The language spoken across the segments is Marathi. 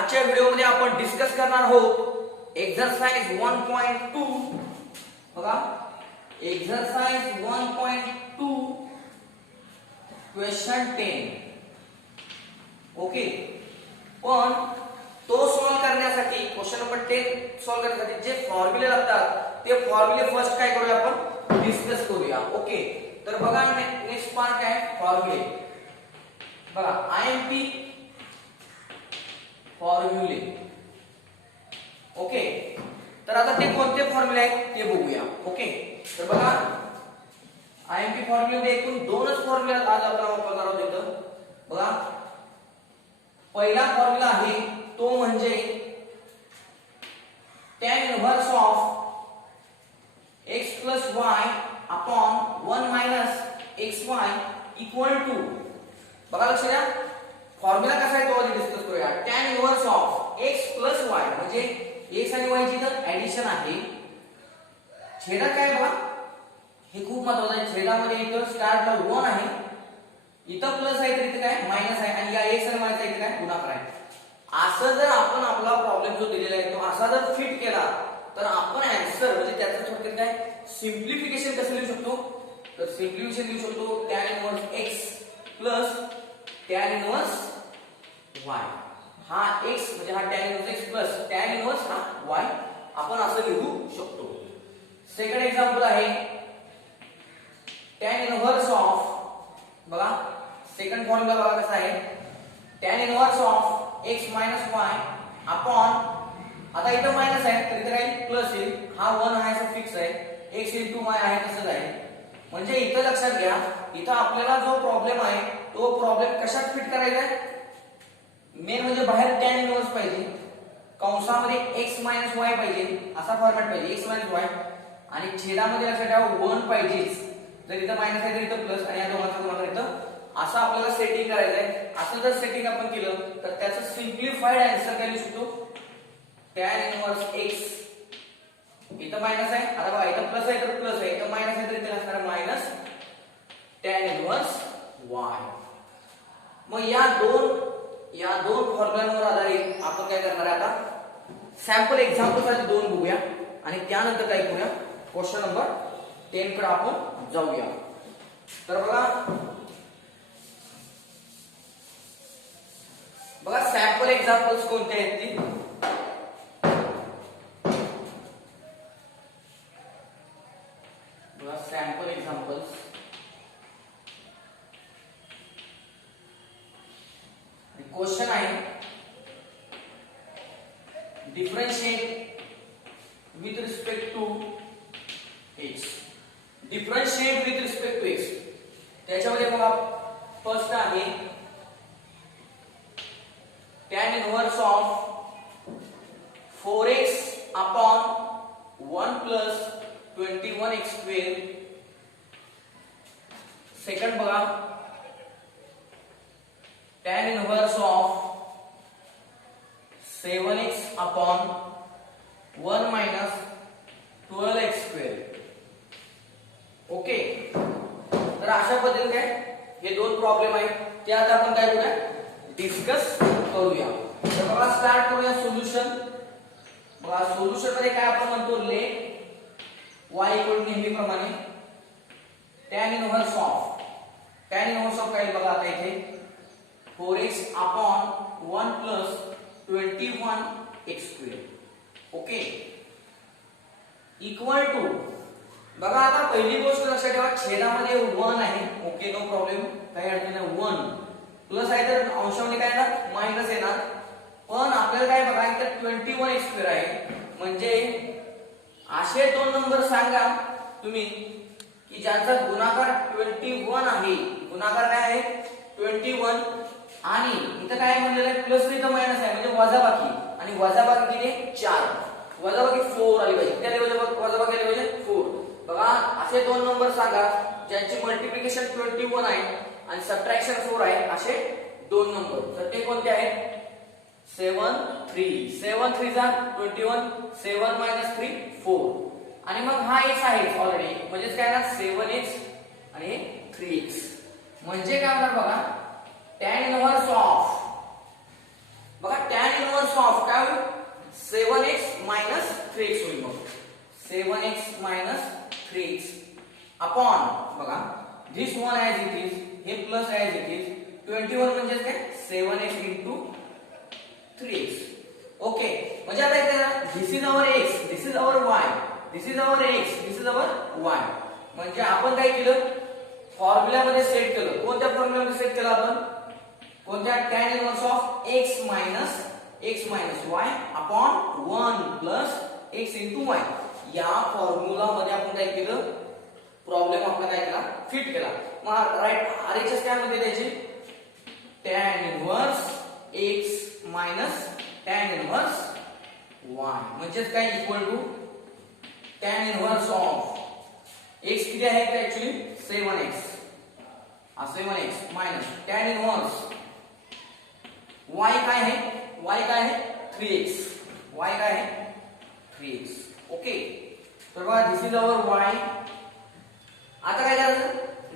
आजच्या व्हिडिओमध्ये आपण डिस्कस करणार आहोत एक्सरसाइज 1.2 बघा एक्सरसाइज 1.2 क्वेश्चन 10 ओके पण तो सॉल्व करण्यासाठी क्वेश्चन नंबर 10 सॉल्व करण्यासाठी जे फॉर्म्युले लागतात ते फॉर्म्युले फर्स्ट काय करूया आपण डिस्कस करूया ओके तर बघा नेक्स्ट पार्ट आहे फॉर्म्युले बघा आयएमपी फॉर्म्युले ओके तर आता ते कोणते फॉर्म्युले आहेत ते बघूया ओके तर बघा आयएमपी फॉर्म्युले एकूण दोनच फॉर्म्युले आज आपण वापरणार आहोत इथं बघा पहिला फॉर्म्युला आहे तो म्हणजे tan inverse of x plus y upon 1 xy equal to बघा लक्ष द्या फॉर्म्युला कसा आहे तो आधी डिस्कस करूया tan inverse of x plus y म्हणजे x आणि y ची तर ऍडिशन आहे छेदात काय बघा हे खूप महत्त्वाचं आहे छेदामध्ये इथं स्टार्टला 1 आहे इथं प्लस आहे तर इथं काय मायनस आहे आणि या x आणि y चा इथं काय गुणाकार आहे असं जर आपण आपला प्रॉब्लेम जो दिलेला आहे तो असा जर फिट केला तर आपण आन्सर म्हणजे त्याचं थोडक्यात काय सिंप्लिफिकेशन कसं लिहू शकतो तर सिंप्लिफिकेशन लिहू शकतो tan inverse x plus tan inverse y हा x म्हणजे हा tan inverse x plus tan inverse हा y आपण असं लिहू शकतो सेकंड एक्झाम्पल आहे tan इनव्हर्स ऑफ बघा सेकंड फॉर्म्युला बघा कसा आहे tan inverse of x y upon आता इथं मायनस आहे तर इथं काय प्लस येईल हा 1 आहे असं फिक्स आहे x y आहे तसंच आहे म्हणजे इथं लक्षात घ्या इथं आपल्याला जो प्रॉब्लेम आहे तो प्रॉब्लेम कशात फिट करायचा आहे मेन म्हणजे बाहेर tan इनव्हर्स पाहिजे कंसामध्ये x y पाहिजे असा फॉर्मॅट पाहिजे x y आणि छेदामध्ये लक्षात ठेवा 1 पाहिजेच जर इथं मायनस आहे तर इथं प्लस आणि या दोघांचा गुणाकार इथं असं आपल्याला सेटिंग करायचं आहे असं जर सेटिंग आपण केलं तर त्याचं सिंप्लिफाईड आन्सर काय लिहू शकतो tan इनव्हर्स x इथं मायनस आहे आता बघा इथं प्लस आहे तर प्लस आहे इथं मायनस आहे तर इथं असणार मायनस tan इनव्हर्स y मग या दोन फॉर्म्युलांवर आधारित आपण काय करणार आहे आता सॅम्पल एक्झाम्पल साठी दोन बघूया आणि त्यानंतर काय करूया क्वेश्चन नंबर 10 कडे आपण जाऊया तर बघा सॅम्पल एक्झाम्पल्स कोणते आहेत ती बघा सॅम्पल एक्झाम्पल्स क्वेश्चन आहे differentiate with respect to x differentiate with respect to x त्याच्यामध्ये बघा फर्स्ट आहे tan inverse of 4x upon 1 plus 21x square second बघा tan inverse of 7x upon 1 minus 12x square okay तर अशा पद्धतीने काय हे दोन प्रॉब्लेम आहेत ते आता आपण काय करूया डिस्कस करूया तर बघा स्टार्ट करूया सोल्युशन बघा सोल्युशन मध्ये काय आपण म्हणतो लेट y इक्वल नेहमीप्रमाणे tan इनव्हर्स ऑफ काय बघा आता इथे 4x upon 1 plus 21x square okay equal to बघा आता पहिली गोष्ट लक्षात ठेवा छेदामध्ये 1 आहे ओके नो प्रॉब्लेम काही अडचण नाही 1 प्लस आहे तर अंशामध्ये काय येणार मायनस येणार पण आपल्याला काय बघा इथे 21x स्क्वेअर आहे म्हणजे असे दोन नंबर सांगा तुम्ही की ज्यांचा गुणाकार 21 आहे गुणाकार काय आहे 21 आणि इथं काय म्हणलेलं आहे प्लस इथं मायनस आहे म्हणजे वजाबाकी आणि वजाबाकी किती 4 वजाबाकी 4 आली पाहिजे त्या वजाबाकी आली पाहिजे 4 बघा असे दोन नंबर सांगा ज्यांची मल्टिप्लिकेशन 21 आहे आणि सबट्रॅक्शन 4 आहे असे दोन नंबर तर ते कोणते आहेत 7 3 7 3 जा 21 7 3 4 आणि मग हा x आहे ऑलरेडी म्हणजे काय ना 7x आणि 3x म्हणजे काय होणार बघा tan इनव्हर्स ऑफ बघा tan इनव्हर्स इनवर्स ऑफ काय होईल 7x minus 3x होईल मग 7x minus 3x अपॉन बघा this one as it is हे प्लस as it is 21 म्हणजे काय 7x into 3x ओके म्हणजे आता इथे this is our x this is our y this is our x this is our y म्हणजे आपण काय केलं फॉर्म्युला मध्ये सेट केलं कोणत्या फॉर्म्युला मध्ये सेट केलं आपण कोणत्या tan inverse of x minus y upon 1 plus x into y या फॉर्म्युला मध्ये आपण काय केलं प्रॉब्लेम आपला काय केला फिट केला मग राइट RHS काय मध्ये द्यायची tan inverse x minus tan inverse y म्हणजे काय equal to tan inverse of x किती आहे ते actually 7x 7x minus tan inverse y काय आहे y काय आहे 3x y काय आहे 3x ओके तर बघा दिस इज आवर y आता काय करायचं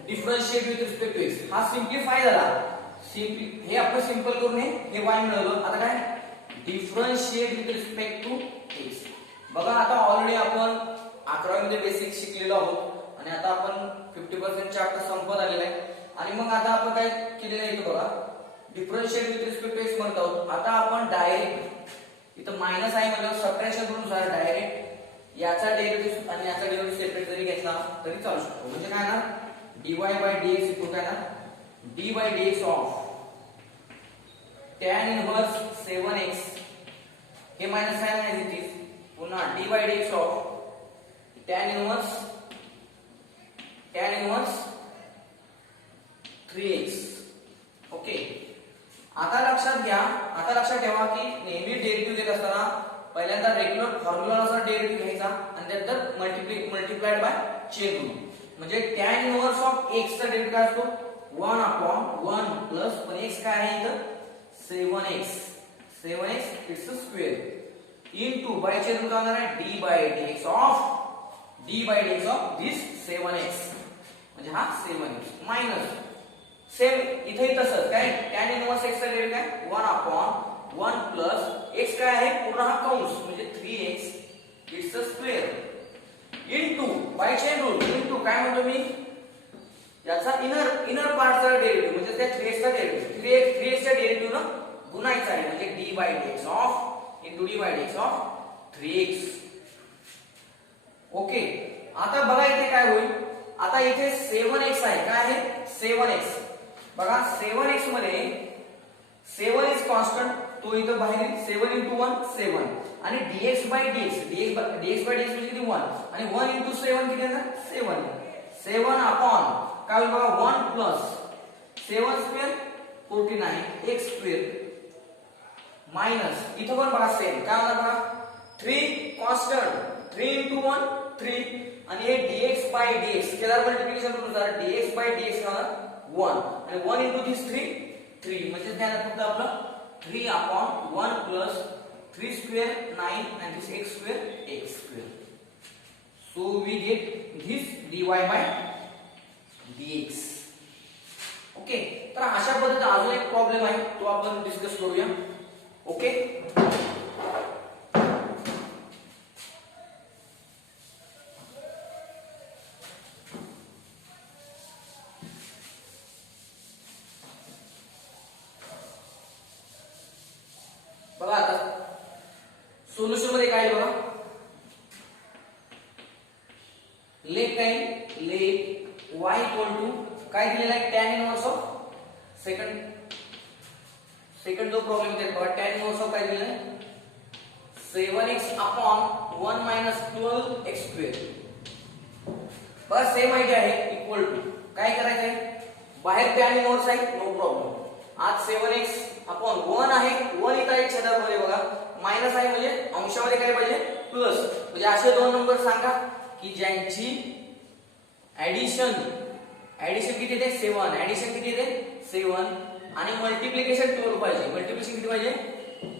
differentiate with respect to x हा सिम्प्लिफाय झाला हे आपण सिंपल करून हे y मिळवलं आता काय differentiate with respect to x बघा आता ऑलरेडी आपण 11वी मध्ये बेसिक शिकलेलो आहोत आणि आता आपण 50% चॅप्टर संपत आलेला आहे आणि मग आता आपण काय केलेलं आहे इथे बघा differentiate with respect to x म्हणत आहोत आता आपण डायरेक्ट इथं मायनस आहे म्हणजे सबट्रॅक्शन करून डायरेक्ट याचा डेरिव्हेटिव्ह आणि याचा डेरिव्हेटिव्ह सेपरेट जरी घेतला तरी चालू शकतो म्हणजे काय ना dy by dx इक्वल काय ना d by dx of tan inverse 7x हे मायनस आहे ना इट इज पुन्हा d by dx of tan inverse 3x okay आता लक्षात घ्या आता लक्षात ठेवा की नेहमी डेरिव्हेटिव्ह घेत असताना पहिल्यांदा रेग्युलर फॉर्म्युलानुसार डेरिव्हेटिव्ह घ्यायचा आणि त्यानंतर मल्टिप्लाइड बाय चेन रूल म्हणजे tan इनवर्स ऑफ x चा डेरिव्हेटिव्ह काय असतो 1 upon 1 प्लस पण x काय आहे इथं 7x it's a square into bye chain rule काय होणार आहे d by dx of this 7x म्हणजे हा 7x मायनस सेम इथे तसंच काय tan इनवर्स x चा डेरिव्हेटिव्ह काय 1 upon 1 प्लस x काय आहे पूर्ण हा कंस म्हणजे 3x it's a square into bye chain rule into काय म्हणतो मी याचा इनर पार्टचा डेरिव्हेटिव्ह म्हणजे त्या 3x चा डेरिव्हेटिव्ह 3x चा डेरिव्हेटिव्ह ना गुणायचा आहे म्हणजे d by dx of into d by dx of 3x okay आता बघा इथे काय होईल आता इथे 7x आहे काय आहे 7x बघा 7x मध्ये 7 इज कॉन्स्टंट तो इथं बाहेर 7 into 1 7 आणि dx by dx म्हणजे किती 1 आणि 1 into 7 किती येणार 7 अपॉन काय होईल बघा 1 plus 7 square 49 x square minus इथं पण बघा सेम काय होणार बघा 3 कॉन्स्टंट 3 into 1 3 आणि हे dx by dx scalar multiplication करून dx by dx होणार 1 आणि 1 into this 3 म्हणजे काय फक्त आपलं 3 upon 1 plus 3 square 9 and this x square so we get this dy by dx okay तर अशा पद्धतीने अजून एक प्रॉब्लेम आहे तो आपण डिस्कस करूया ओके बघा आता सोल्युशन मध्ये काय बघा लेट y इक्वल टू काय दिलेला आहे tan इनवर्स ऑफ सेकंड जो प्रॉब्लेम आहे बघा tan इनवर्स ऑफ काय दिलेला आहे 7x अपॉन 1 12x स्क्वेअर बस सेम आयडिया आहे इक्वल टू काय करायचंय बाहेर tan इनवर्स आहे नो प्रॉब्लेम आज 7x अपॉन 1 आहे 1 इथं आहे छेदामध्ये बघा मायनस आहे म्हणजे अंशामध्ये काय पाहिजे प्लस म्हणजे असे दोन नंबर सांगा की ज्यांची ऍडिशन किती येते 7 ऍडिशन किती येते 7 आणि मल्टिप्लिकेशन 12 पाहिजे मल्टिप्लिकेशन किती पाहिजे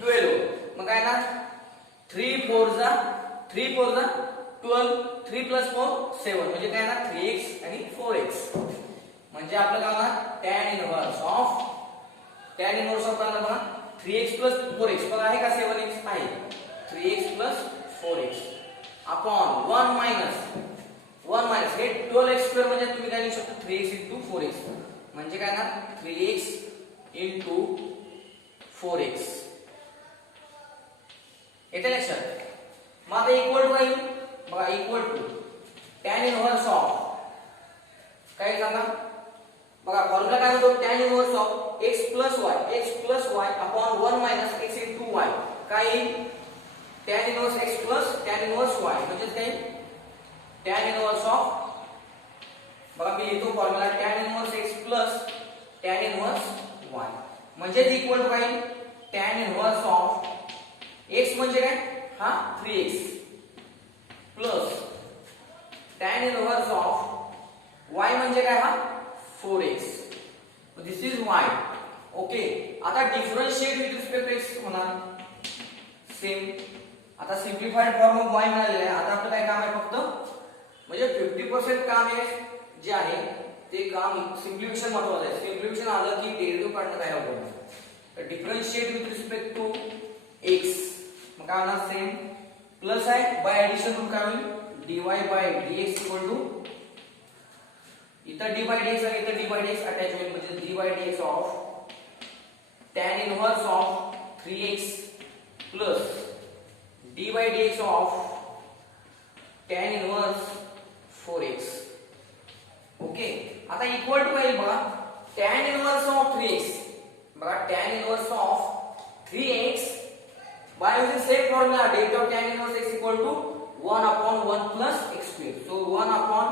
12 मग काय ना 3 4 जा 12 3 plus 4 7 म्हणजे काय ना 3x आणि 4x म्हणजे आपलं काय होणार tan इनवर्स ऑफ काय बघा 3x plus 4x बघा आहे का 3x plus 4x upon 1 minus हे 12x स्क्वेअर म्हणजे तुम्ही काय लिहू शकता 3x into 4x म्हणजे काय ना 3x into 4x येते लक्षात मग आता इक्वल टू काय बघा equal to tan inverse of काय सांगा बघा फॉर्म्युला काय होतो tan inverse of x y upon 1 minus x into y काय tan inverse x plus tan inverse y म्हणजे काय tan इनव्हर्स ऑफ बघा मी लिहितो formula tan inverse x plus tan inverse y म्हणजे इक्वल टू काय tan इनव्हर्स ऑफ x म्हणजे काय हा 3x plus tan inverse of y म्हणजे काय हा 4x this is y okay आता differentiate with respect to x होणार सेम आता सिम्प्लिफाइड फॉर्म ऑफ y मिळालेला आहे आता आपलं काय काम आहे फक्त म्हणजे 50% काम आहे जे आहे ते काम सिम्प्लिफिकेशन महत्त्वाचं आहे सिम्प्लिफिकेशन आलं की डेरिव्हेटिव्ह काढणं काय अवघड आहे तर differentiate with respect to x मग काय होणार सेम प्लस आहे बाय एडिशन रूट काय होईल dy by dx equal to इथं d by dx आणि इथं d by dx अटॅच होईल म्हणजे d by dx of tan inverse of 3x plus d by dx of tan inverse 4x okay आता इक्वल टू काय बघा tan इनव्हर्स ऑफ 3x बघा tan inverse of 3x by using same formula del of tan inverse x equal to 1 upon 1 plus x square so 1 upon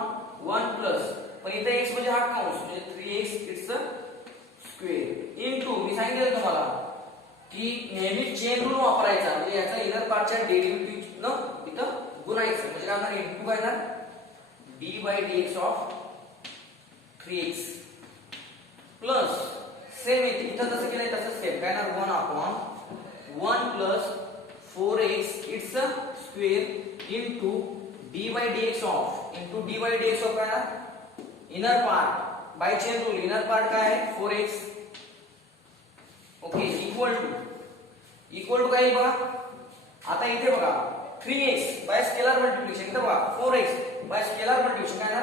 1 plus पण इथे x म्हणजे हा कंस म्हणजे 3x it's a square into me सांगितलं तुम्हाला की नेहमी चेन रूल वापरायचा म्हणजे याचा इनर पार्टच्या डेरिव्हेटिव्ह न इथं गुणायचं म्हणजे काय होणार इनटू काय होणार d by dx of 3x plus same इथं जसं केलंय तसंच सेम काय ना 1 upon 1 plus 4x its a square into d by dx of काय inner part by chain rule inner part काय आहे 4x ओके इक्वल टू काय बघा आता इथे बघा 3x बाय स्केलर मल्टिप्लिकेशन इथे बघा 4x बाय स्केलर मल्टिप्लिकेशन काय ना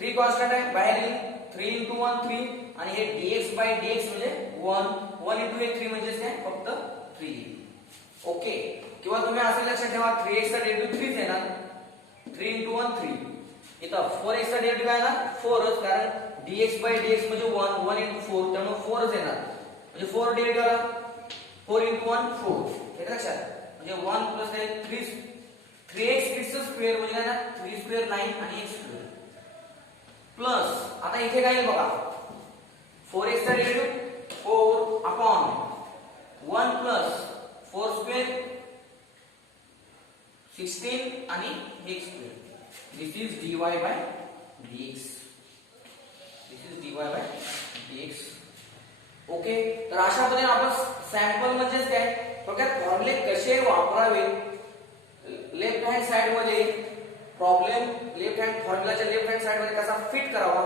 3 कॉन्स्टंट आहे बाहेर येईल 3 into 1 3 आणि हे dx by dx म्हणजे 1 into 3 म्हणजे काय फक्त 3 ओके किंवा तुम्ही असं लक्षात ठेवा 3x चा डेरिव्हेटिव्ह 3 येणार 3 into 1 3 इथं 4x चा डेरिव्हेटिव्ह आहे ना 4च कारण dx by dx म्हणजे 1 into 4 त्यामुळे 4च येणार म्हणजे 4 डेरिव्हेटिव्ह आला 4 into 1 4 हे लक्षात म्हणजे 1 प्लस 3x इट्स स्क्वेअर म्हणजे काय ना 3 स्क्वेअर 9 आणि x स्क्वेअर प्लस आता इथे काय येईल बघा 4x चा डेरिव्हेटिव्ह 4 अपॉन 1 plus 4 square 16 आणि x square this is dy by dx okay तर अशा पद्धतीने आपण सॅम्पल म्हणजे काय थोडक्यात फॉर्म्युले कसे वापरावे लेफ्ट हँड साइड मध्ये प्रॉब्लेम लेफ्ट हँड फॉर्म्युलाच्या लेफ्ट हँड साइड मध्ये कसा फिट करावा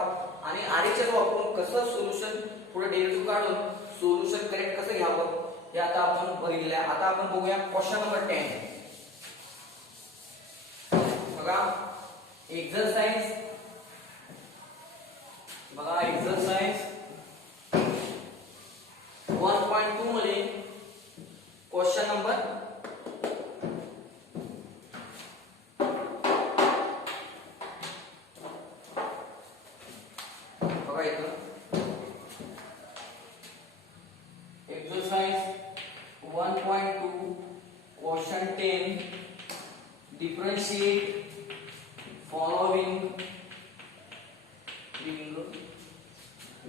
आणि आरएचएस वापरून कसं सोल्युशन पुढे डेरिव्हेटिव्ह काढून सोल्युशन करेक्ट कसं घ्यावं हे आता आपण बघितलं आहे आता आपण बघूया क्वेश्चन नंबर 10 बघा एक्सरसाइज बघा एक्सरसाइज 1.2 मध्ये क्वेश्चन नंबर बघा इथं exercise 1.2 question 10 differentiate following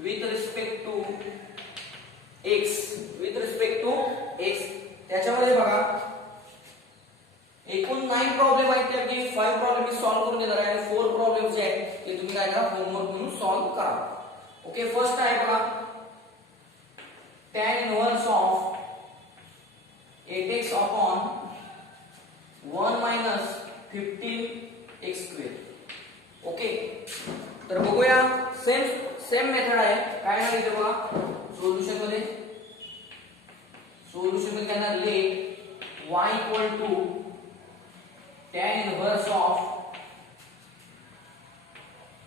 with respect to x त्याच्यामध्ये बघा एकूण 9 प्रॉब्लेम आहेत त्यापैकी 5 प्रॉब्लेम मी सॉल्व्ह करून देणार आहे आणि 4 प्रॉब्लेम जे आहेत ते तुम्ही काय करा होमवर्क म्हणून सॉल्व्ह करा ओके फर्स्ट आहे बघा tan inverse of 8x upon 1 minus 15x square okay तर बघूया सेम मेथड आहे काय आहे इथे बघा सोल्युशन मध्ये काय ना let y equal to tan inverse of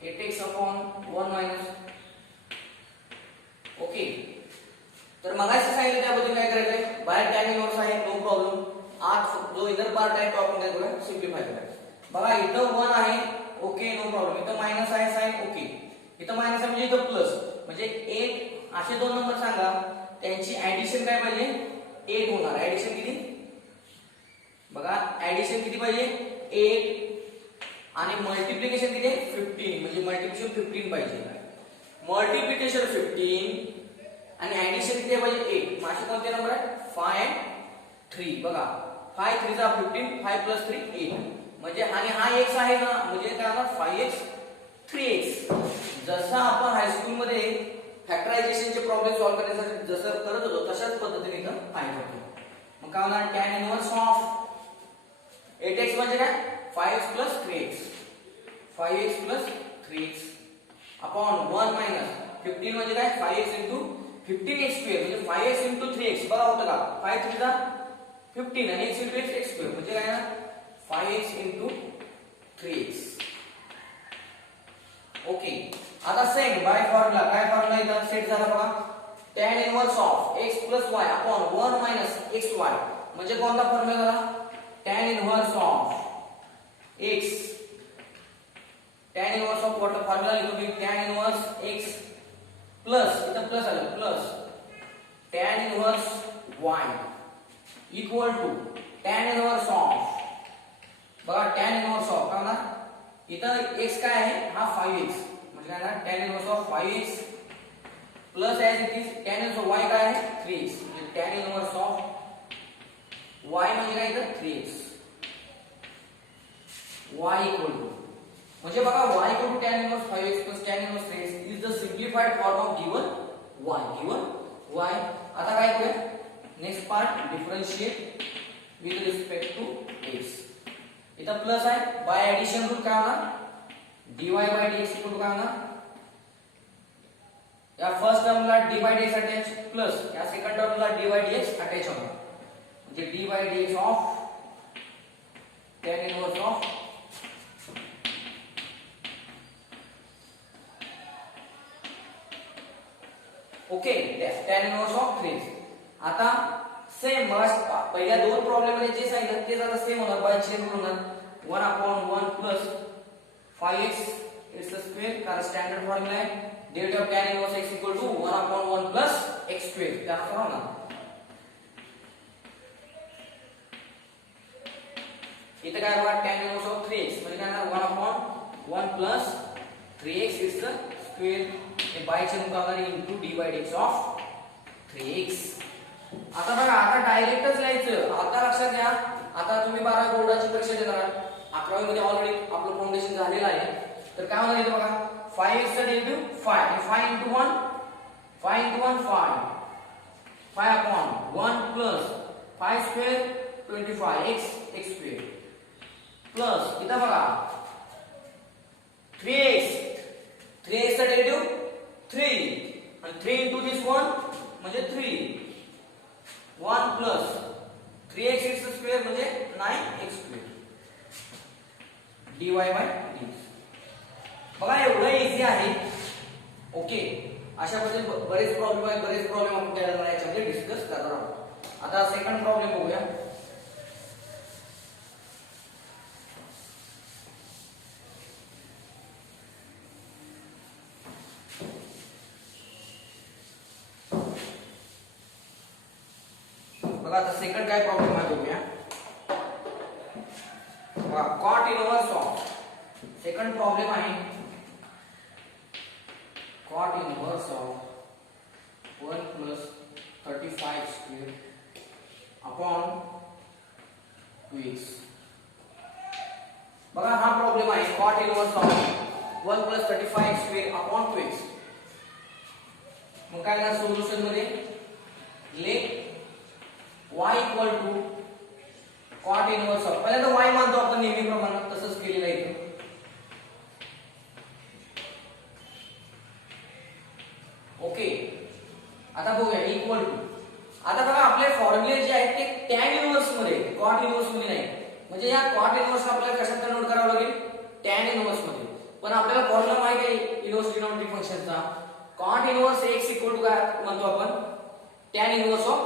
8x upon 1 minus. Okay, तर मगाशी सांगितलं त्याबद्दल काय करायचंय, बाहेर tan इनवर्स आहे नो प्रॉब्लेम, आत जो इनर पार्ट आहे तो आपण काय करूया सिम्प्लिफाय करूया. बघा इथं 1 आहे ओके नो प्रॉब्लेम, इथं मायनस आहे साइन ओके, इथं मायनस आहे म्हणजे इथं प्लस, म्हणजे 8 असे दोन नंबर सांगा त्यांची ऍडिशन काय पाहिजे 8 होणार. ऍडिशन किती बघा, ऍडिशन किती पाहिजे 8 आणि मल्टिप्लिकेशन किती 15, म्हणजे मल्टिप्लिकेशन 15 पाहिजे. मल्टिप्लिकेशन 15 आणि ऍडिशन किती पाहिजे 8. माझे कोणते नंबर आहे 5 and 3. बघा 5 3 जा 15, 5 प्लस 3 8, म्हणजे आणि हा x आहे ना, म्हणजे काय होणार 5x 3x. जसं आपण हायस्कूल मध्ये फॅक्टरायझेशनचे प्रॉब्लेम सॉल्व्ह करण्यासाठी जसं करत होतो तशाच पद्धतीने इथं फाइंड करतो. मग काय होणार tan इनवर्स ऑफ 8x म्हणजे काय 5x plus 3x, 5x plus 3x upon 1 minus 15 म्हणजे काय 5x इंटू 15x स्क्वेअर, म्हणजे 5x इंटू 3x. बघा होतं का 5 3 जा 15 आणि x इंटू x स्क्वेअर म्हणजे काय ना 5x इंटू 3x. ओके, आता सेम बाय फॉर्म्युला, काय फॉर्म्युला इथं सेट झाला बघा, tan inverse of x plus y upon 1 minus xy म्हणजे कोणता फॉर्म्युला झाला tan inverse of x. tan inverse of what formula लिहतो मी, tan इनवर्स x प्लस इथं प्लस आलं plus tan inverse y equal to tan inverse of, बघा tan इनवर्स ऑफ काय ना इथं x काय आहे हा 5x म्हणजे काय ना tan inverse of 5x plus as it is tan inverse of y काय आहे 3x, म्हणजे tan इनवर्स ऑफ y म्हणजे काय इथं 3x. y इक्वल टू म्हणजे बघा y equal to tan inverse 5x plus tan inverse 3x is the simplified form of given y. आता काय करूया next part differentiate with respect to x. इथं प्लस आहे बाय एडिशन रूट काय होणार dy by dx equal to काय होणार, या फर्स्ट टर्मला dy dx अटॅच प्लस या सेकंड टर्मला dy dx अटॅच होणार, म्हणजे dy dx of tan inverse of okay tan inverse of 3x. आता सेम पहिल्या दोन प्रॉब्लेम मध्ये जे सांगितलं तेच आता सेम होणार, बाय चेन होणार 1 upon 1 plus 5x it's the square, कारण स्टँडर्ड फॉर्म्युला आहे derivative of tan inverse x equal to 1 upon 1 plus x square. त्यानुसार होणार इथे काय बघा tan इनवर्स ऑफ 3x म्हणजे काय होणार 1 upon 1 plus 3x it's the square, हे बाय चेन होणार into dy dx of 3x. आता बघा आता डायरेक्टच लिहायचं. आता लक्षात घ्या, आता तुम्ही 12 बोर्डाची परीक्षा देणार आहात, 11वी मध्ये ऑलरेडी आपलं फाउंडेशन झालेलं आहे, तर काय होणार इथे बघा 5x चा डेरिव्हेटिव्ह 5 आणि 5 into 1 5 into 1 5 upon 1 plus 5 square 25x x square plus इथं बघा 3x चा डेरिव्हेटिव्ह 3 आणि 3 into this 1 म्हणजे 3 1 plus 3x x square म्हणजे 9x square dy by dx. बघा एवढं इझी आहे. ओके, अशा पद्धतीने बरेच प्रॉब्लेम आपण त्या याच्यामध्ये डिस्कस करणार आहोत. आता सेकंड प्रॉब्लेम बघूया. बघा आता सेकंड काय प्रॉब्लेम आहे बघूया. Cot inverse of, second problem आहे cot inverse of 1 plus 35 square upon 2x. बघा हा प्रॉब्लेम आहे cot inverse of 1 plus 35 square upon 2x. मग काय करणार सोल्युशन मध्ये let y equal to cot inverse of, पहिल्यांदा y मानतो आपण नेहमीप्रमाणे, तसंच केलेलं आहे. ओके, आता बघूया इक्वल टू. आता बघा आपले फॉर्म्युले जे आहेत ते tan इनवर्स मध्ये कॉट इनव्हर्स मध्ये नाही. म्हणजे या कॉट इनव्हर्स आपल्याला कशात कन्वर्ट करावं लागेल, टॅन इनव्हर्स मध्ये. पण आपल्याला फॉर्म्युला माहिती आहे इनव्हर्स ट्रिग्नोमेट्रिक फंक्शनचा. Cot inverse x equal to काय म्हणतो आपण, tan inverse of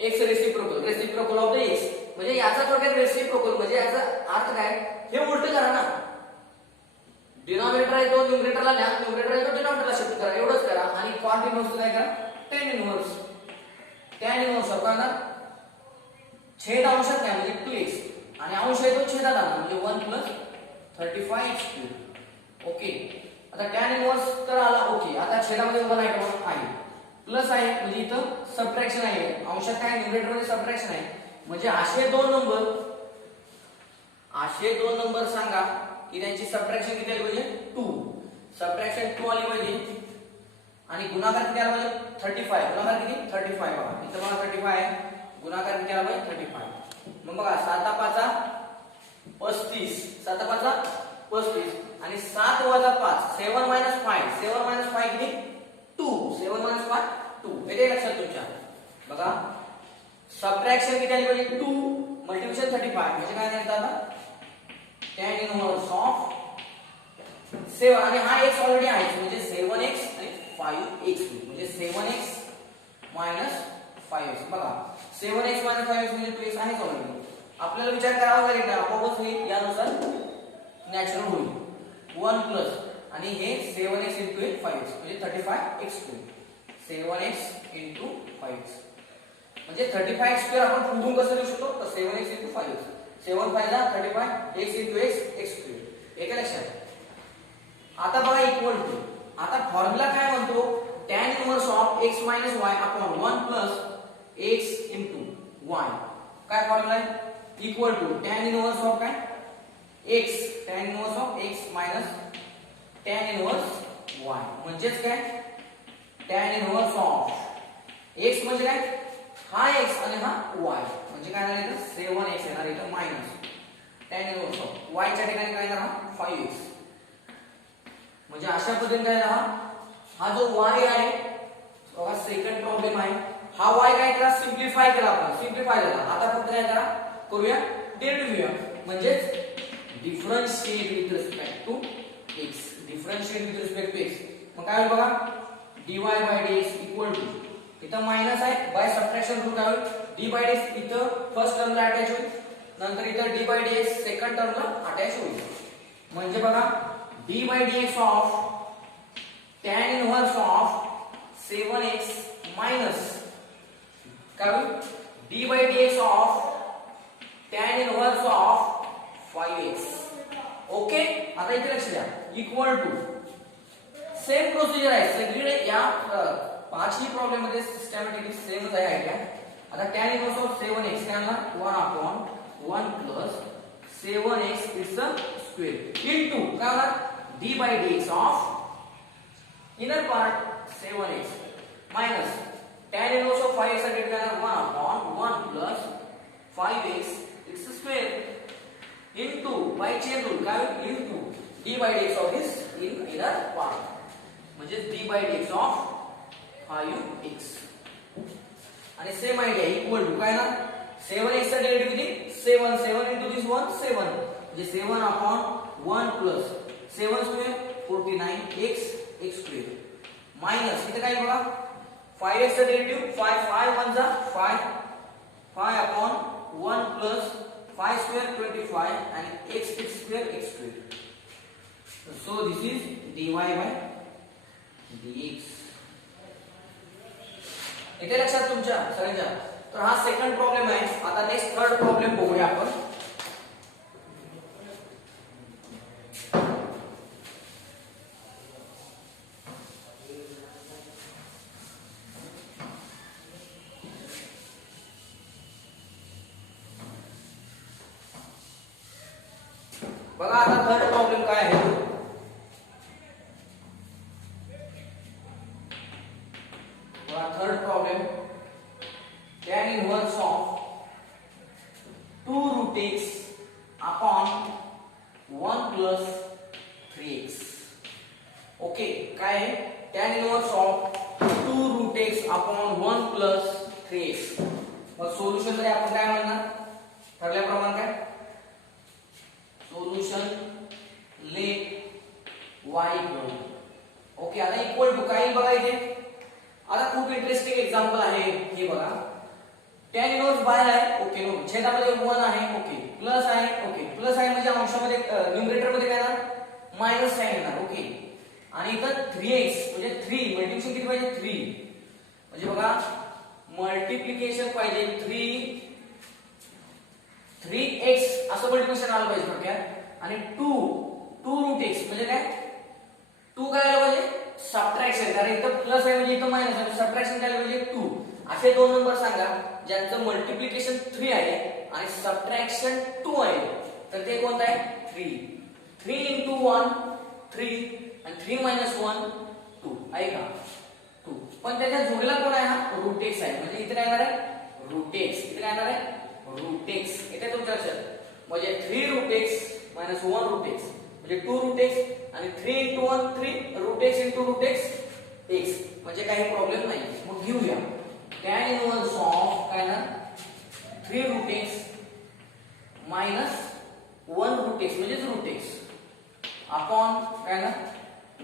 x reciprocal of the x. म्हणजे याचा थोडक्यात रेसिप्रोकल म्हणजे याचा अर्थ काय, हे उलट करा ना. डिनॉमिनेटर आहे तो न्यूमरेटरला न्या, न्यूमरेटर आहे तो डिनॉमिनेटरला शिफ्ट करा, एवढंच करा. आणि कॉट इनव्हर्स काय करा, टॅन इनव्हर्स. टॅन इनव्हर्स आपण छेद अंशात काय म्हणजे 2x आणि अंश आहे तो छेदात आणा म्हणजे 1 + 35x². ओके. आता टॅन इनव्हर्स तर आला. ओके. आता छेदामध्ये उभा नाही का आहे, प्लस आहे म्हणजे इथं सबट्रॅक्शन आहे. अंशात काय न्यूमरेटर मध्ये सबट्रॅक्शन आहे. म्हणजे असे दोन नंबर सांगा की त्यांची सबट्रॅक्शन किती आली पाहिजे, 2. सबट्रॅक्शन 2 आली पाहिजे. आणि गुणाकार किती आला पाहिजे, 35. गुणाकार किती, 35. बघा इथं बघा 35 आहे, गुणाकार किती आला पाहिजे, 35. मग बघा 7 × 5 = 35. 7 × 5 = 35 आणि 7 - 5 7 - 5. 7 - 5 किती, 2. 7 - 5 2. हे लक्षात तुमच्या. बघा सबट्रॅक्शन किती आली पाहिजे, 2 मल्टिप्लिकेशन 35. म्हणजे काय नाही आता tan इनव्हर्स ऑफ 7 आणि हा x ऑलरेडी आहे म्हणजे 7x आणि 5x म्हणजे 7x - 5x. बघा 7x - 5x म्हणजे 2x आहे ऑलरेडी. आपल्याला विचार करावा लागेल ना, आपोआपच होईल, यानुसार नॅचरल होईल. 1 प्लस आणि हे 7x × 5x म्हणजे 35x². 7x × 5x म्हणजे 35x² आपण पुढून कसं लिहू शकतो, तर 7x × 5x. 7 × 5 = 35 x × x². एका लक्षात. आता बघा इक्वल टू, आता फॉर्म्युला काय म्हणतो, tan inverse of x - y / 1 + x × y. काय फॉर्म्युला आहे, equal to tan inverse of काय x, tan inverse of x - tan inverse y. म्हणजेच काय, tan इनव्हर्स ऑफ x म्हणजे काय, हा x आणि हा y. म्हणजे काय झालं इथं 7x येणार, इथं minus tan inverse of y च्या ठिकाणी काय येणार, 5x. म्हणजे अशा पद्धतीने काय झाला, हा जो y आहे बघा सेकंड प्रॉब्लेम आहे, हा y काय करा, सिम्प्लिफाय केला आपण, सिम्प्लिफाय झाला. आता फक्त काय करा, करूया डेरिव्हेटिव्ह घेऊया. म्हणजे differentiate with respect to x. Differentiate with respect to x. मग काय होईल बघा, dy/dx इक्वल टू, इथं मायनस आहे बाय सबट्रॅक्शन रूट आहे, d/dx इथं फर्स्ट टर्मला अटॅच होईल, नंतर इथं d/dx सेकंड टर्मला अटॅच होईल. म्हणजे बघा d/dx of tan inverse of 7x minus काय होईल, d/dx of tan inverse of 5x. Okay. आता इथे लक्ष द्या, इक्वल टू सेम प्रोसिजर आहे सगळीकडे. या पाचही प्रॉब्लेम मध्ये सिस्टमॅटिकली सेमच आहे आयडिया. आता tan इनव्हर्स ऑफ 7x काय आला, 1/1 + 7x ² इनटू काय आला, d/dx of inner part 7x minus tan inverse of 5x साठी काय आला, 1/1 + 5x² into bye chain rule काय होईल, into d/dx of this inner part म्हणजे d/dx ऑफ 5x. आणि सेम आयडिया इक्वल टू काय ना, 7x चा डेरिव्हेटिव्ह किती, 7 7 इनटू दिस 1 7 म्हणजे 7/1 + 7² 49x² मायनस इथे काय बघा, 5x चा डेरिव्हेटिव्ह 5 5 1 जा 5 5/1 + 5² 25 आणि x². So this is dy/dx. इथे लक्षात तुमच्या सगळ्यांच्या. तर हा सेकंड प्रॉब्लेम आहे. आता नेक्स्ट थर्ड प्रॉब्लेम बघूया आपण. बघा आता थर्ड प्रॉब्लेम काय आहे, third problem, tan inverse of 2√x upon 1 + 3x. Okay. काय आहे, tan inverse of 2√x upon 1 + 3x. मग सोल्युशन सोल्युशन मध्ये आपण काय म्हणणार ठरल्याप्रमाणे काय solution let y equal okay. आता इक्वल टू काय बघा इथे. आता खूप इंटरेस्टिंग एक्झाम्पल आहे हे बघा. tan इनवर्स बाहेर आहे ओके नो छेदामध्ये 1 आहे ओके प्लस आहे ओके प्लस आहे म्हणजे अंशामध्ये न्यूमरेटर मध्ये काय येणार मायनस साइन येणार ओके. आणि इथं 3x म्हणजे 3 मल्टिप्लिकेशन किती पाहिजे 3 म्हणजे बघा मल्टिप्लिकेशन पाहिजे 3x असं मल्टिप्लिकेशन आलं पाहिजे थोडक्यात. आणि 2 रूट x म्हणजे काय 2 काय आलं पाहिजे सबट्रॅक्शन कारण इथं प्लस आहे म्हणजे इथं मायनस आहे सबट्रॅक्शन काय आलं पाहिजे 2. असे दोन नंबर सांगा ज्यांचं मल्टिप्लिकेशन 3 आहे आणि सबट्रॅक्शन 2 आहे. तर ते कोणतं आहे 3 into 1 3 आणि 3 minus 1 2 आहे का 2. पण त्याच्या जोडीला कोण आहे हा रूट x आहे म्हणजे इथे काय येणार आहे रूट x इथे काय येणार आहे रूट x. इथे तुमच्या लक्षात म्हणजे 3 root x minus 1 root x म्हणजे 2 रूट x आणि 3 into 1 3 root x into root x म्हणजे काही प्रॉब्लेम नाही. मग घेऊया tan इनवर्स ऑफ काय ना 3 root x minus 1 root x म्हणजे रूट x अपॉन काय ना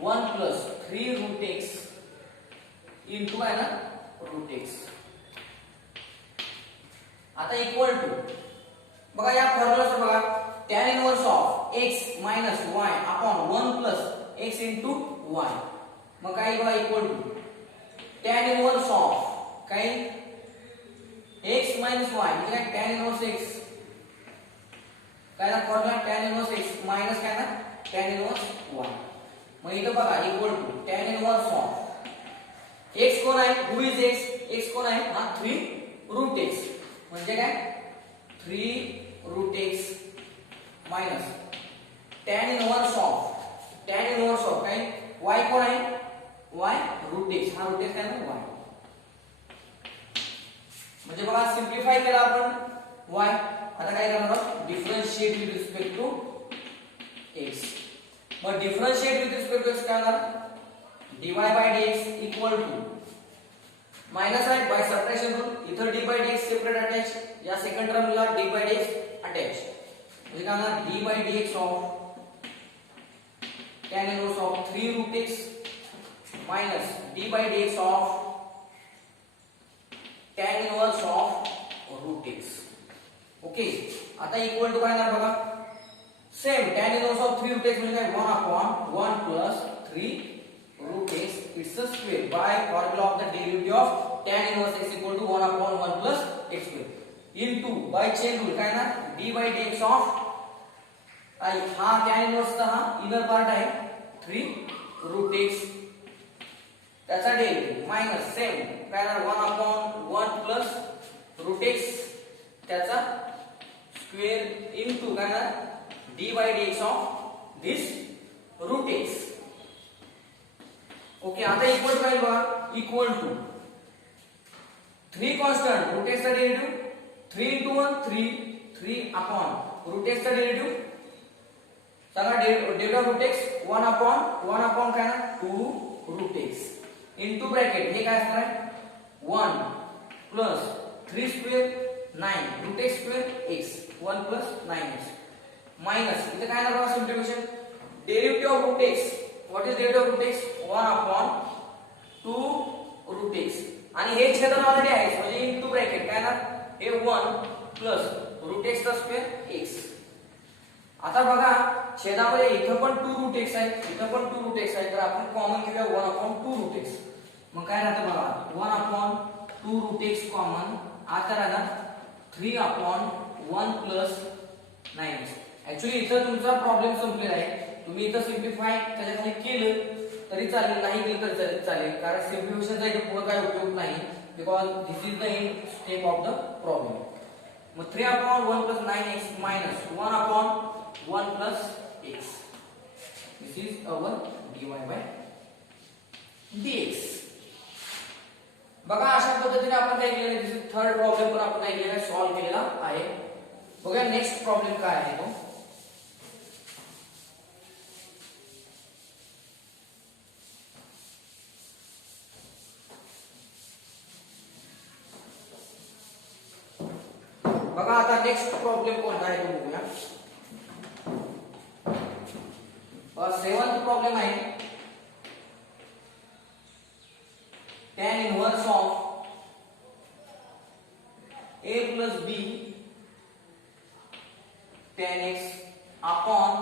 1 plus 3 root x into काय ना root x. आता इक्वल टू बघा या फॉर्म्युलाचं बघा tan inverse of x minus y upon 1 plus x into y. मग काय बघा equal to tan inverse of काय x minus y म्हणजे काय tan इनवर्स x काय ना formula tan inverse x minus काय ना tan इनवर्स y. मग इथं बघा equal to tan inverse of x कोण आहे हु इज x कोण आहे हा 3 रूट x म्हणजे काय 3 root x minus tan inverse of काय y कोण आहे y रूट x हा रूट x काय ना y. म्हणजे बघा सिम्प्लिफाय केला आपण y. आता काय करणार आहोत differentiate with respect to x. मग differentiate with respect to x काय होणार dy by dx equal to minus आहे बाय सबट्रॅक्शन रूल इथं dy by dx separate attach या सेकंड टर्मला dy by dx अटॅच म्हणजे काय होणार dy by dx of tan inverse of 3 root x minus dy by dx of tan inverse of root x okay. आता इक्वल टू काय येणार बघा same tan inverse of 3 root x म्हणजे काय 1 upon 1 plus 3 root x it's a square by formula of the derivative of tan inverse x equal to 1 upon 1 plus x square into by chain rule काय ना d by dx of हा tan inverse चा हा इनर पार्ट आहे 3 root x त्याचा डेरिव्हेटिव्ह मायनस सेम काय ना 1 upon 1 plus root x त्याचा स्क्वेअर into काय ना d by dx of this root x okay. आता इक्वल टू काय बघा equal to 3 constant root x चा डेरिव्हेटिव्ह 3 into 1 3 अपॉन रूट x चा डेरिव्हेटिव्ह सांगा डेरिव्हेटिव्ह ऑफ रूट x 1 अपॉन काय ना 2 रूट x इनटू ब्रॅकेट हे काय असणार आहे 1 plus 3 square 9 root x square x 1 plus 9x minus इथे काय ना बघा simplification derivative of root x what is derivative of root x 1 अपॉन 2 रूट x आणि हे छेदन ऑलरेडी आहे म्हणजे इनटू ब्रॅकेट काय ना हे 1 प्लस रूट x चा स्क्वेअर x. आता बघा छेदामध्ये इथं पण 2 रूट x आहे इथं पण 2 रूट x आहे तर आपण कॉमन घेऊया 1 अपॉन 2 रूट x. मग काय राहतं बघा 1 अपॉन 2 रूट x कॉमन आता राहणार 3 अपॉन 1 प्लस 9x. ऍक्च्युअली इथं तुमचा प्रॉब्लेम संपलेला आहे तुम्ही इथं सिम्प्लिफाय त्याच्या खाली केलं तरी चालेल नाही केलं तरी चालेल कारण सिम्प्लिफिकेशनचा इथे पुढे काय उपयोग नाही because this is the end step of the problem. मग 3 upon 1 plus 9x minus 1 upon 1 plus x. This is our dy by dx. बघा अशा पद्धतीने आपण काय केलेलं आहे थर्ड प्रॉब्लेम पण आपण काय केलेला आहे सॉल्व्ह केलेला आहे. बघा नेक्स्ट प्रॉब्लेम काय आहे तो बघा आता नेक्स्ट प्रॉब्लेम कोणता आहे तो बघूया. 7th प्रॉब्लेम आहे tan inverse of a plus b tan x upon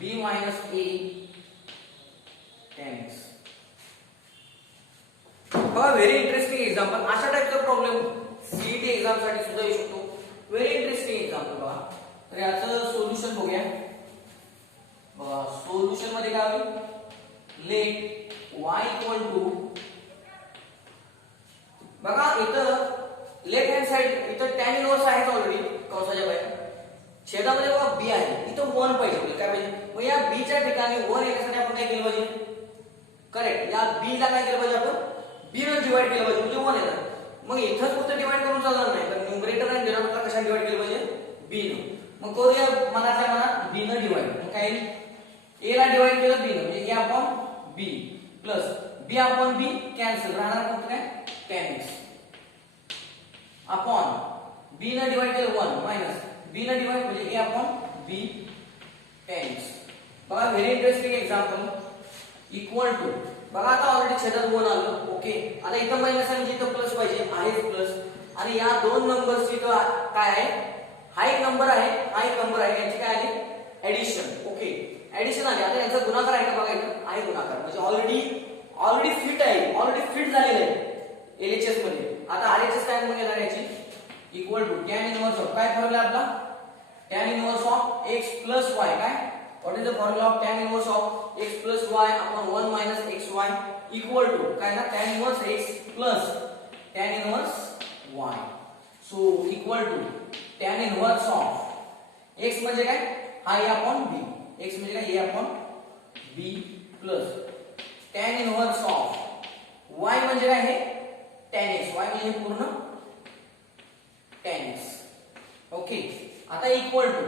b minus a tan x. बघा व्हेरी इंटरेस्टिंग एक्झाम्पल. अशा टाइपचा प्रॉब्लेम सीईटी एक्झाम साठी सुद्धा येऊ शकतो. व्हेरी इंटरेस्टिंग एक्झाम्पल बघा. तर याचं सोल्युशन बघूया. बघा सोल्युशन मध्ये काय होईल, लेट y इक्वल टू, बघा इथं लेफ्ट हँड साइड इथं tan इनवर्स आहे ऑलरेडी कंसाच्या बाहेर, छेदामध्ये बघा b आहे, इथं 1 पाहिजे. काय पाहिजे, मग या b च्या ठिकाणी 1 येण्यासाठी आपण काय केलं पाहिजे, करेक्ट या b ला काय केलं पाहिजे, आपण b ने डिवाइड केलं पाहिजे म्हणजे 1 येणार. मग इथंच फक्त डिवाइड करून चालणार नाही, तर न्यूमरेटर आणि डिनॉमिनेटर कशा डिवाइड केलं पाहिजे, b ने. मग करूया मनातल्या मनात b ने डिवाइड. मग काय a ला डिवाइड केलं b ने म्हणजे a upon b plus b upon b cancel राहणार फक्त काय tan x अपॉन b ने डिवाइड केलं 1 मायनस b ने डिवाइड म्हणजे a upon b tan x. बघा very interesting example. Equal to, बघा आता ऑलरेडी छेदात 1 आलं. ओके, आता इथं मायनस आहे म्हणजे इथं प्लस पाहिजे, आहे प्लस. आणि या दोन नंबर्सची काय आहे, हा एक नंबर आहे, हा एक नंबर आहे, यांची काय आली ऍडिशन. ओके, ऍडिशन आली. आता यांचा गुणाकार आहे का बघा, इथं आहे गुणाकार म्हणजे ऑलरेडी फिट आहे, ऑलरेडी फिट झालेलं आहे एलएचएस मध्ये. आता आरएचएस काय मग येणार याची, equal to tan inverse of, काय फॉर्म्युला आपला, tan inverse of x plus y. काय, what is the formula of tan inverse of x plus y upon 1 minus xy equal to काय ना tan inverse x plus tan inverse y. So equal to tan inverse of x म्हणजे काय, हा a अपॉन b, x म्हणजे काय a upon b plus tan inverse of y म्हणजे काय हे tan x, y म्हणजे पूर्ण tan x. ओके, आता equal to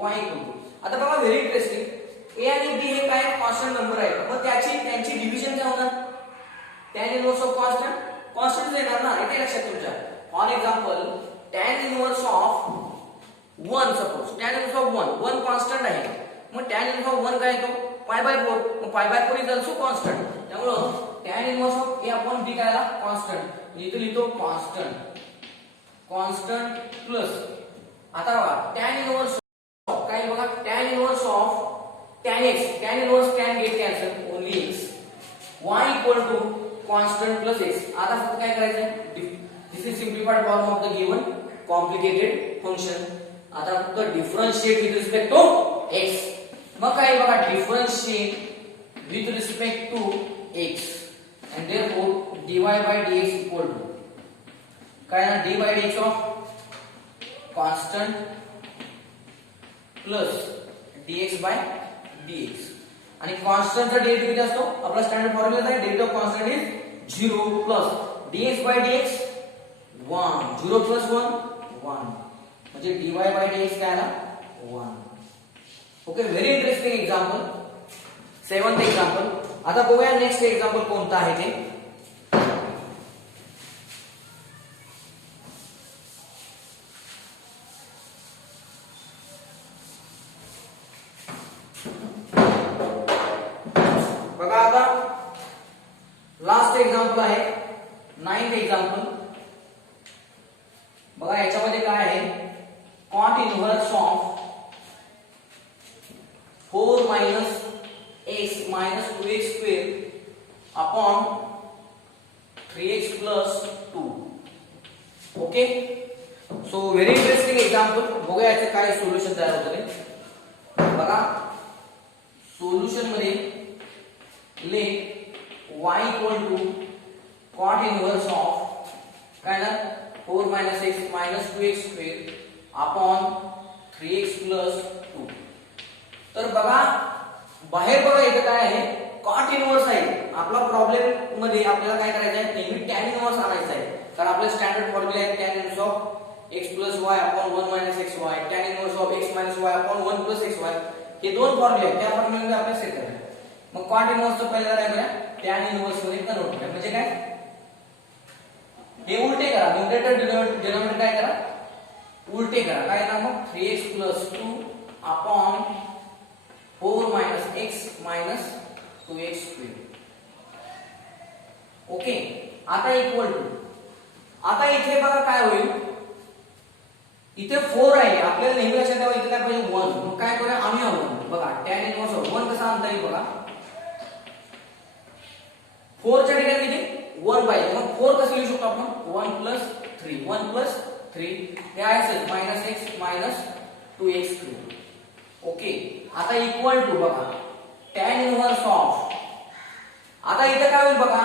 y equal to, आता बघा व्हेरी इंटरेस्टिंग, a आणि b हे काय कॉन्स्टंट नंबर आहे, मग त्यांची डिव्हिजन काय होणार, tan इनवर्स ऑफ कॉन्स्टंट येणार ना. इथे लक्षात तुमच्या. For example tan inverse of 1, suppose tan inverse of 1 constant आहे, मग tan इनवर्स ऑफ 1 काय येतो पाय बाय 4, मग pi by 4 is also constant. त्यामुळे tan inverse of a upon b काय आला कॉन्स्टंट, इथे लिहितो कॉन्स्टंट प्लस. आता बघा tan इनवर्स काय, बघा tan inverse of tan x, tan inverse can get cancel only x, y equal to constant plus x. आता फक्त काय करायचं, this is simplified form of the given complicated function. आता फक्त differentiate with respect to x. मग काय बघा, differentiate with respect to x and therefore dy by dx equal to काय ना dy by dx of constant plus dx by dx. आणि कॉन्स्टंटचा डेरिव्हेटिव्ह किती असतो, आपला स्टँडर्ड फॉर्म्युला आहे, derivative of constant is 0 plus dx by dx 1, 0 plus 1 म्हणजे dy by dx काय आला 1. Okay, very interesting example, 7th example. आता बघूया नेक्स्ट एक्झाम्पल कोणता आहे ते. बघा आता लास्ट एक्झाम्पल आहे 9th एक्झाम्पल. बघा याच्यामध्ये काय आहे, cot inverse of 4 minus x minus 2x square upon 3x plus 2. Okay, so very interesting example. बघूया याचे काय सोल्युशन तयार होतं ते. बघा सोल्युशन मध्ये let y equal to cot inverse of काय ना 4 minus x minus 2x square upon 3x plus 2. तर बघा बाहेर बघा इथे काय आहे, कॉट इनवर्स आहे. आपला प्रॉब्लेम मध्ये आपल्याला काय करायचं आहे, नेहमी tan इनवर्स आणायचा आहे, कारण आपले स्टँडर्ड फॉर्म्युला आहे tan inverse of x plus y upon 1 minus xy, tan inverse of x minus y upon 1 plus xy. हे दोन फॉर्म्युले आहेत, त्या फॉर्म्युल्यामध्ये आपल्याला सेट करायचं. मग कॉट इनवर्सचं पहिला काय करा, tan इनवर्स मध्ये कन्वर्ट करा. म्हणजे काय, हे उलटे करा, न्यूमरेटर डिनॉमिनेटर काय करा उलटे करा, काय ना मग 3x plus 2 upon 4 minus x minus 2x square. Okay, आता इक्वल टू, आता इथे बघा काय होईल, इथे 4 आहे, आपल्याला नेहमी लक्षात ठेवा इथे काय पाहिजे 1. मग काय करूया आम्ही आहोत बघा tan इनवर्स 1 कसा आणता येईल बघा, 4 च्या ठिकाणी किती 1 पाहिजे, मग 4 कसं लिहू शकतो आपण 1 प्लस 3, 1 प्लस 3 हे आहे minus x minus 2x square. Okay, आता इक्वल टू बघा tan इनवर्स ऑफ, आता इथे काय होईल बघा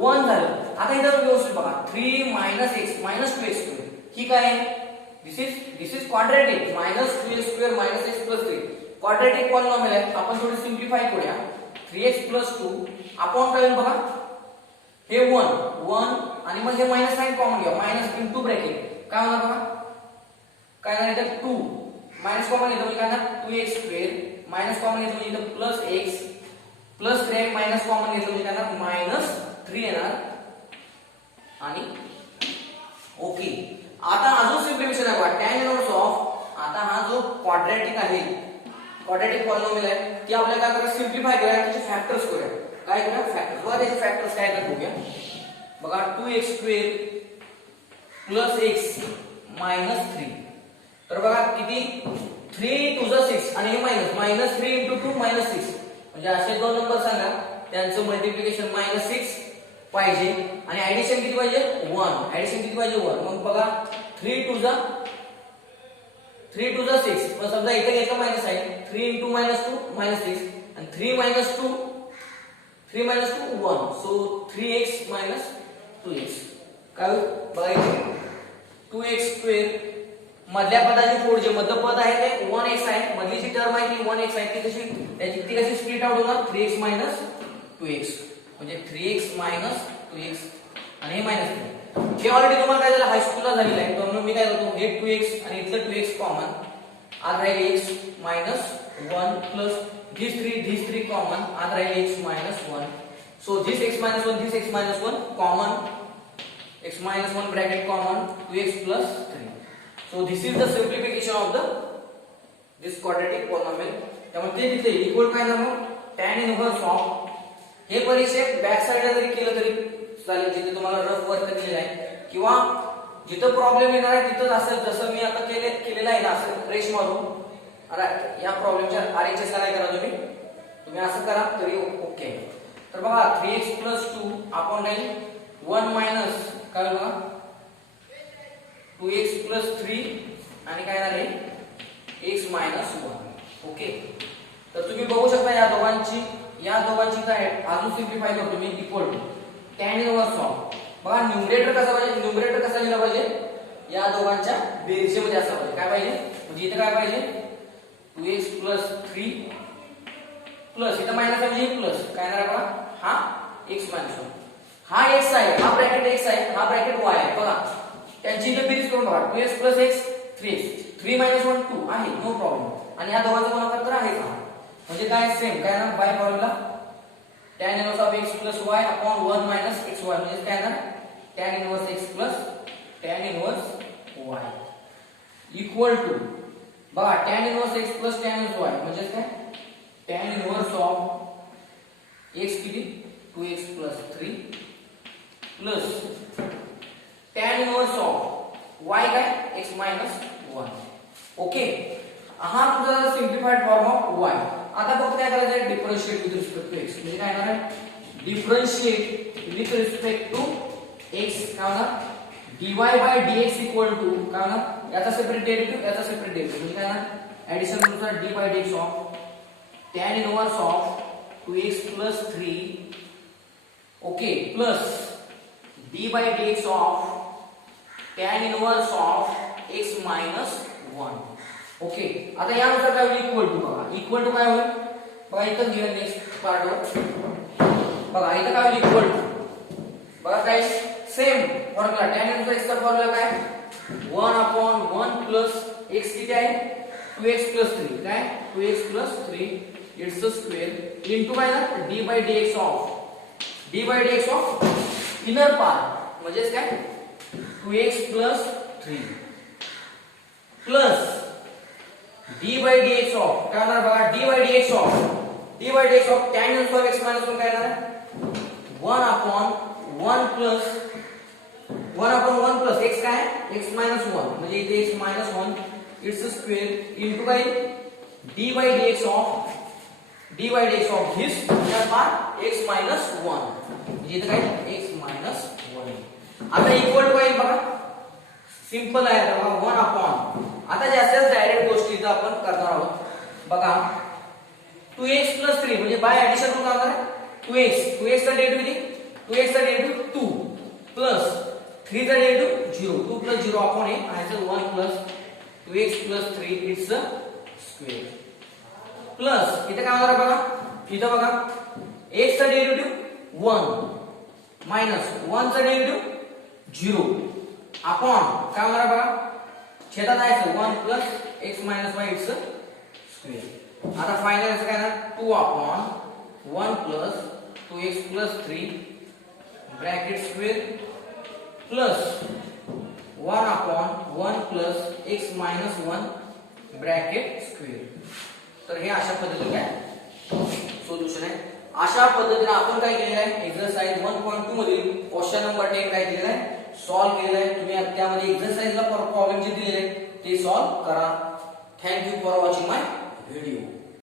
1 झालं, आता इथे व्यवस्थित बघा 3 minus x minus 2x square, ही काय आहे this is quadratic, minus 2x square minus x plus 3 quadratic polynomial आहे. आपण थोडी सिम्प्लिफाय करूया, 3x प्लस 2 अपॉन काय होईल बघा हे 1 आणि मग हे मायनस साइन कॉमन घ्या, मायनस इनटू ब्रॅकेट काय होणार बघा, काय होणार इथे 2 मायनस कॉमन येतो म्हणजे काय होणार 2x स्क्वेअर, मायनस कॉमन येतो म्हणजे इथे plus x plus 3 minus common येतो म्हणजे काय होणार मायनस 3 येणार. आणि ओके, आता अजून सिम्प्लिफिकेशन आहे बघा tan इनवर्स ऑफ, आता हा जो क्वाड्रेटिक आहे, क्वाड्रेटिक पॉलिनॉमियल आहे, ती आपल्याला काय करायचं सिम्प्लिफाय करूया, त्याचे फॅक्टर्स करूया. काय करूया फॅक्टर्स, बघा त्याचे फॅक्टर्स काय आहेत बघूया बघा 2x square plus x minus 3, तर बघा किती 3 टू द 6 आणि हे मायनस मायनस 3 इंटू 2 मायनस 6, म्हणजे असे दोन नंबर सांगा त्यांचं मल्टिप्लिकेशन मायनस 6 पाहिजे आणि ऍडिशन किती पाहिजे 1, ऍडिशन किती पाहिजे 1. मग बघा 3 टू द 6, मग समजा इथे घेतलं मायनस आहे 3 इंटू मायनस 2 मायनस 6 आणि 3 minus 2 1, so 3x minus 2x काय होईल बघा इथे 2x स्क्वेअर, मधल्या पदाची फोड जे मधलं पद आहे ते 1x आहे, मधली जी टर्म आहे ती 1x आहे, ती कशी स्प्लिट आउट होणार 3x मायनस 2x, म्हणजे 3x मायनस 2x आणि हे मायनस 3. हे ऑलरेडी तुम्हाला काय झालं हायस्कूलला झालेलं आहे, तर मी काय करतो हे 2x आणि इथलं 2x कॉमन, आज राहील x minus 1 plus these 3 common, आज राहील x minus 1, so this x minus 1 this x minus 1 common, x minus 1 bracket common 2x plus 3. So this is the simplification of this quadratic polynomial. त्यामुळे ते तिथे इक्वल काय ना मग tan इनव्हर्स ऑफ, हे परिक्षेप बॅक साइडला जरी केलं तरी चालेल, जिथे तुम्हाला रफ वर्क दिलेला आहे किंवा जिथं प्रॉब्लेम येणार आहे तिथंच असेल, जसं मी आता केलेलं आहे ना असं रेश मारून या प्रॉब्लेमच्या RHS ला काय करा तुम्ही असं करा तरी ओके. तर बघा 3x प्लस 2 अपॉन राहील 1 मायनस काय बघा 2x प्लस 3 आणि काय येणार आहे x मायनस 1. ओके, तर तुम्ही बघू शकता या दोघांची काय अजून सिम्प्लिफाय करतो मी equal to tan inverse of, बघा न्यूमरेटर कसा पाहिजे, न्यूमरेटर कसा लिहिला पाहिजे या दोघांच्या बेरजेमध्ये असा पाहिजे, काय पाहिजे म्हणजे इथे काय पाहिजे 2x प्लस 3 प्लस इथं मायनस आहे म्हणजे प्लस काय येणार बघा हा x मायनस 1, हा x आहे, हा ब्रॅकेट x आहे, हा ब्रॅकेट y आहे, बघा त्यांची इथे बेरीज करून बघा 2x plus x 3x 3 minus 1 2 आहे नो प्रॉब्लेम, आणि या दोघांचा गुणाकार तर आहेच हा, म्हणजे काय सेम काय ना by formula tan inverse of x plus y upon 1 minus xy, म्हणजे काय ना tan inverse x plus tan inverse y equal to बघा tan inverse x plus tan inverse y म्हणजे काय tan इनवर्स ऑफ x किती 2x plus 3 plus tan inverse of y काय x मायनस 1. ओके, हा तुमचा सिम्प्लिफाइड फॉर्म ऑफ y. आता फक्त काय करायचं आहे differentiate with respect to x, म्हणजे काय होणार आहे differentiate with respect to x काय होणार dy by dx equal to काय होणार याचा सेपरेट डेरिव्हेटिव्ह याचा सेपरेट डेरिव्हेटिव्ह, म्हणजे काय होणार ऍडिशन नुसार dy by dx of tan inverse of 2x plus 3 okay plus d by dx of tan inverse of x minus 1. Okay, आता यानुसार काय होईल इक्वल टू, बघा इक्वल टू काय होईल बघा इथं घेऊया नेक्स्ट पार्टवर, बघा इथं काय होईल इक्वल टू बघा काय same formula tan inverse x चा फॉर्म्युला काय 1 upon 1 plus x किती आहे 2x plus 3 काय 2x plus 3 its a square into काय ना d by dx of inner part म्हणजे काय 2x plus 3 plus d by d x of काय होणार बघा d by d x of tan inverse of x minus 1 काय येणार आहे 1 upon 1 plus 1 upon 1 plus x काय x मायनस 1 म्हणजे इथे x minus 1 it's square into काय d by d x of this part x minus 1 म्हणजे इथे काय x मायनस 1 आता इक्वल टू काय बघा सिंपल आहे बघा 1 अपॉन आता जास्त डायरेक्ट गोष्टी इथं आपण करणार आहोत बघा 2x 3 म्हणजे बाय ऍडिशन करून काय होणार 2x चा डेरिव्हेटिव्ह किती 2x चा डेरिव्हेटिव्ह 2 प्लस 3 चा डेरिव्हेटिव्ह 0 2 प्लस 0 अपॉन हे आहे 1 plus 2x 3 it's square plus इथे काय होणार बघा इथं बघा x चा डेरिव्हेटिव्ह 1 मायनस 1 चा डेरिव्हेटिव्ह 0 अपॉन काय होणार बघा छेदात आहे 1 plus x minus y it's square आता फायनल काय ना 2 upon 1 plus 2x 3 bracket square plus 1 upon 1 plus x minus 1 bracket square तर हे अशा पद्धतीने काय सोल्युशन आहे अशा पद्धतीने आपण काय केलेलं आहे एक्सरसाइज 1.2 मधील क्वेश्चन नंबर 10 काय केलेला आहे सॉल्व केलेला आहे तुम्ही त्यामध्ये एक्सरसाइजला प्रॉब्लेम जे दिलेले आहेत ते सॉल्व करा thank you for watching my video